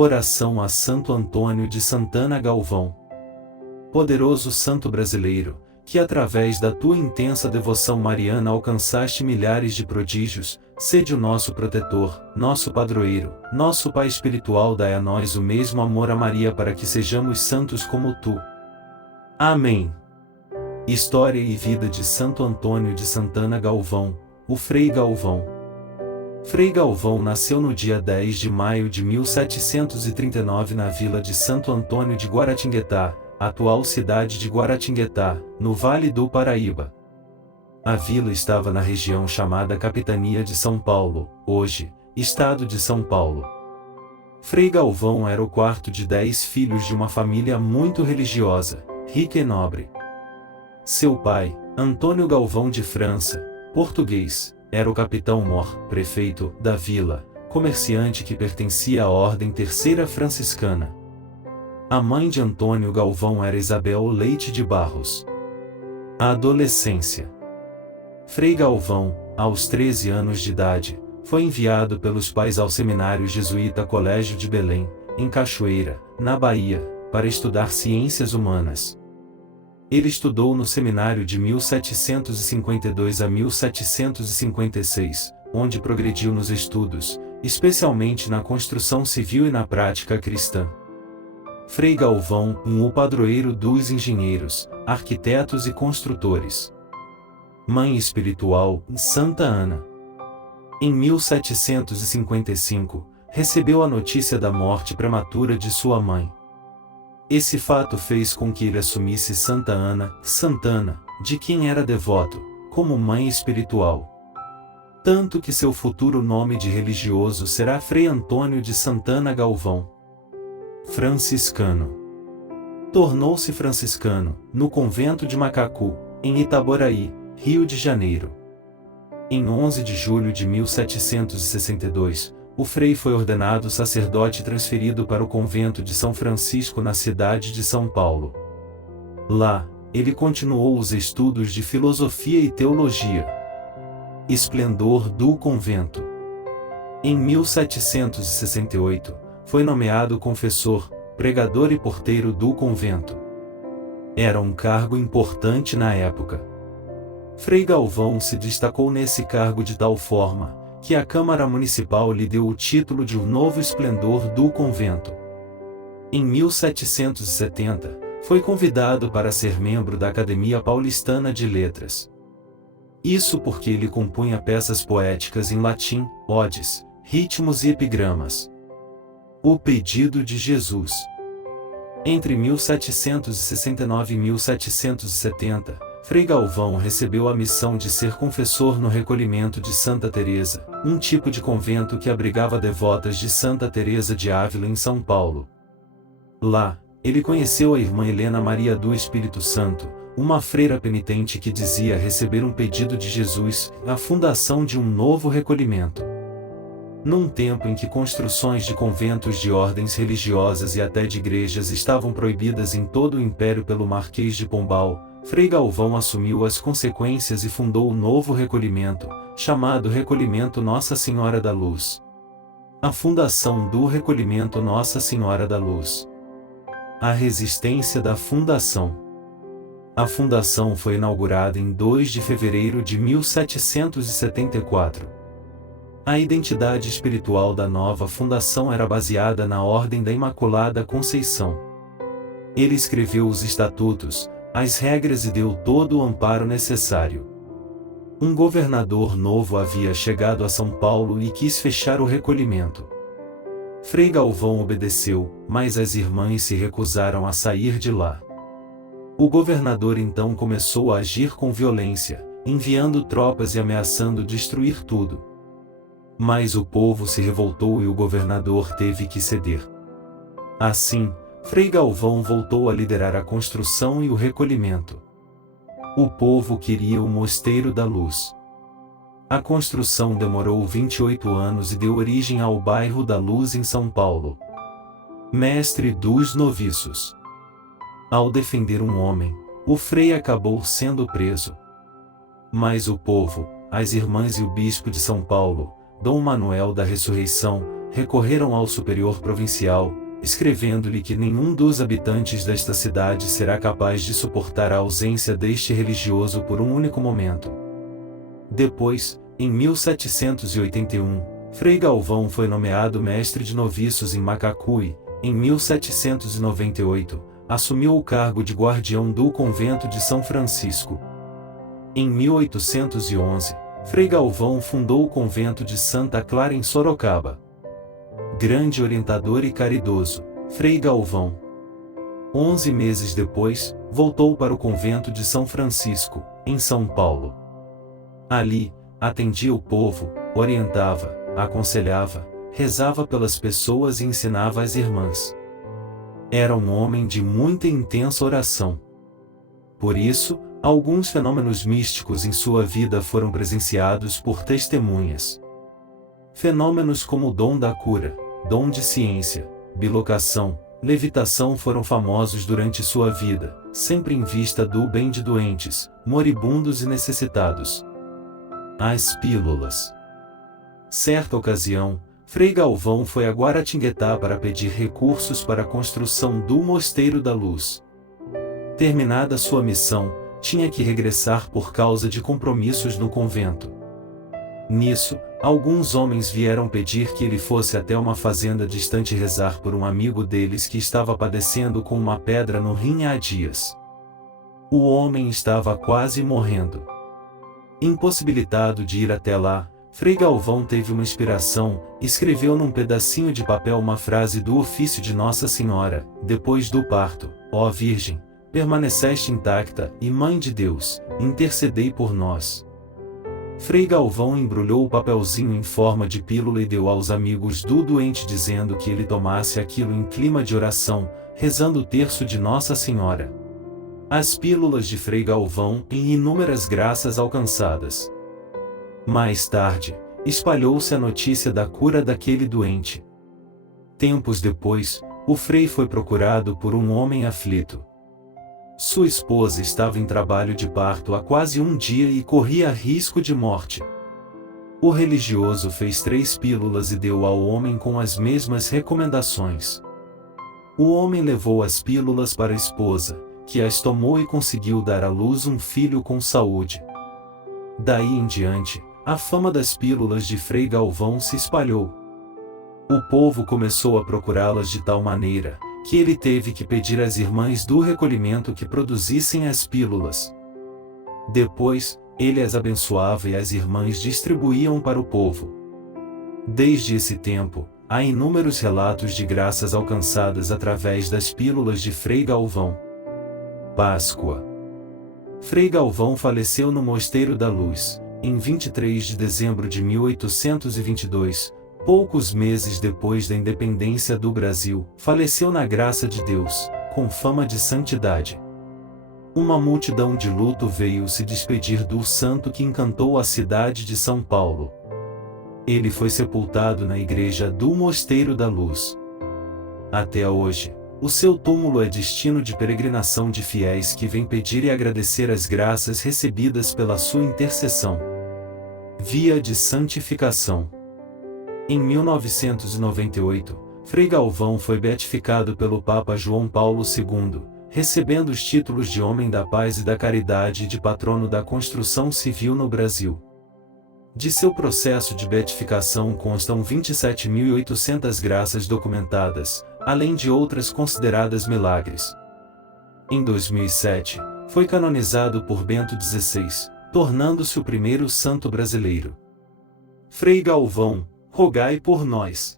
Oração a Santo Antônio de Santana Galvão. Poderoso santo brasileiro, que através da tua intensa devoção mariana alcançaste milhares de prodígios, sede o nosso protetor, nosso padroeiro, nosso Pai espiritual, dai a nós o mesmo amor a Maria para que sejamos santos como tu. Amém. História e vida de Santo Antônio de Santana Galvão, o Frei Galvão. Frei Galvão nasceu no dia 10 de maio de 1739 na vila de Santo Antônio de Guaratinguetá, atual cidade de Guaratinguetá, no Vale do Paraíba. A vila estava na região chamada Capitania de São Paulo, hoje, Estado de São Paulo. Frei Galvão era o quarto de 10 filhos de uma família muito religiosa, rica e nobre. Seu pai, Antônio Galvão de França, português, era o capitão-mor, prefeito, da vila, comerciante que pertencia à Ordem Terceira Franciscana. A mãe de Antônio Galvão era Isabel Leite de Barros. A adolescência. Frei Galvão, aos 13 anos de idade, foi enviado pelos pais ao seminário jesuíta Colégio de Belém, em Cachoeira, na Bahia, para estudar ciências humanas. Ele estudou no seminário de 1752 a 1756, onde progrediu nos estudos, especialmente na construção civil e na prática cristã. Frei Galvão, o padroeiro dos engenheiros, arquitetos e construtores. Mãe espiritual, Santa Ana. Em 1755, recebeu a notícia da morte prematura de sua mãe. Esse fato fez com que ele assumisse Santa Ana, Santana, de quem era devoto, como mãe espiritual. Tanto que seu futuro nome de religioso será Frei Antônio de Santana Galvão. Franciscano. Tornou-se franciscano, no convento de Macacu, em Itaboraí, Rio de Janeiro. Em 11 de julho de 1762, o frei foi ordenado sacerdote e transferido para o convento de São Francisco na cidade de São Paulo. Lá, ele continuou os estudos de filosofia e teologia. Esplendor do convento. Em 1768, foi nomeado confessor, pregador e porteiro do convento. Era um cargo importante na época. Frei Galvão se destacou nesse cargo de tal forma que a Câmara Municipal lhe deu o título de o Novo Esplendor do Convento. Em 1770, foi convidado para ser membro da Academia Paulistana de Letras. Isso porque ele compunha peças poéticas em latim, odes, ritmos e epigramas. O Pedido de Jesus. Entre 1769 e 1770, Frei Galvão recebeu a missão de ser confessor no recolhimento de Santa Teresa, um tipo de convento que abrigava devotas de Santa Teresa de Ávila em São Paulo. Lá, ele conheceu a irmã Helena Maria do Espírito Santo, uma freira penitente que dizia receber um pedido de Jesus, a fundação de um novo recolhimento. Num tempo em que construções de conventos de ordens religiosas e até de igrejas estavam proibidas em todo o império pelo Marquês de Pombal, Frei Galvão assumiu as consequências e fundou o novo recolhimento, chamado Recolhimento Nossa Senhora da Luz. A fundação do Recolhimento Nossa Senhora da Luz. A resistência da fundação. A fundação foi inaugurada em 2 de fevereiro de 1774. A identidade espiritual da nova fundação era baseada na Ordem da Imaculada Conceição. Ele escreveu os estatutos, as regras e deu todo o amparo necessário. Um governador novo havia chegado a São Paulo e quis fechar o recolhimento. Frei Galvão obedeceu, mas as irmãs se recusaram a sair de lá. O governador então começou a agir com violência, enviando tropas e ameaçando destruir tudo. Mas o povo se revoltou e o governador teve que ceder. Assim, Frei Galvão voltou a liderar a construção e o recolhimento. O povo queria o Mosteiro da Luz. A construção demorou 28 anos e deu origem ao bairro da Luz em São Paulo. Mestre dos noviços. Ao defender um homem, o frei acabou sendo preso. Mas o povo, as irmãs e o bispo de São Paulo, Dom Manuel da Ressurreição, recorreram ao superior provincial, escrevendo-lhe que nenhum dos habitantes desta cidade será capaz de suportar a ausência deste religioso por um único momento. Depois, em 1781, Frei Galvão foi nomeado mestre de noviços em Macacuí. Em 1798, assumiu o cargo de guardião do convento de São Francisco. Em 1811, Frei Galvão fundou o convento de Santa Clara em Sorocaba. Grande orientador e caridoso, Frei Galvão. 11 meses depois, voltou para o convento de São Francisco, em São Paulo. Ali, atendia o povo, orientava, aconselhava, rezava pelas pessoas e ensinava as irmãs. Era um homem de muita e intensa oração. Por isso, alguns fenômenos místicos em sua vida foram presenciados por testemunhas. Fenômenos como o dom da cura, dom de ciência, bilocação, levitação foram famosos durante sua vida, sempre em vista do bem de doentes, moribundos e necessitados. As pílulas. Certa ocasião, Frei Galvão foi a Guaratinguetá para pedir recursos para a construção do Mosteiro da Luz. Terminada sua missão, tinha que regressar por causa de compromissos no convento. Nisso, alguns homens vieram pedir que ele fosse até uma fazenda distante rezar por um amigo deles que estava padecendo com uma pedra no rim há dias. O homem estava quase morrendo. Impossibilitado de ir até lá, Frei Galvão teve uma inspiração, escreveu num pedacinho de papel uma frase do ofício de Nossa Senhora: depois do parto, ó Virgem, permaneceste intacta, e Mãe de Deus, intercedei por nós. Frei Galvão embrulhou o papelzinho em forma de pílula e deu aos amigos do doente dizendo que ele tomasse aquilo em clima de oração, rezando o terço de Nossa Senhora. As pílulas de Frei Galvão em inúmeras graças alcançadas. Mais tarde, espalhou-se a notícia da cura daquele doente. Tempos depois, o Frei foi procurado por um homem aflito. Sua esposa estava em trabalho de parto há quase um dia e corria risco de morte. O religioso fez 3 pílulas e deu ao homem com as mesmas recomendações. O homem levou as pílulas para a esposa, que as tomou e conseguiu dar à luz um filho com saúde. Daí em diante, a fama das pílulas de Frei Galvão se espalhou. O povo começou a procurá-las de tal maneira, que ele teve que pedir às irmãs do recolhimento que produzissem as pílulas. Depois, ele as abençoava e as irmãs distribuíam para o povo. Desde esse tempo, há inúmeros relatos de graças alcançadas através das pílulas de Frei Galvão. Páscoa. Frei Galvão faleceu no Mosteiro da Luz, em 23 de dezembro de 1822, poucos meses depois da independência do Brasil. Faleceu na graça de Deus, com fama de santidade. Uma multidão de luto veio se despedir do santo que encantou a cidade de São Paulo. Ele foi sepultado na igreja do Mosteiro da Luz. Até hoje, o seu túmulo é destino de peregrinação de fiéis que vêm pedir e agradecer as graças recebidas pela sua intercessão. Via de santificação. Em 1998, Frei Galvão foi beatificado pelo Papa João Paulo II, recebendo os títulos de Homem da Paz e da Caridade e de Patrono da Construção Civil no Brasil. De seu processo de beatificação constam 27.800 graças documentadas, além de outras consideradas milagres. Em 2007, foi canonizado por Bento XVI, tornando-se o primeiro santo brasileiro. Frei Galvão, rogai por nós.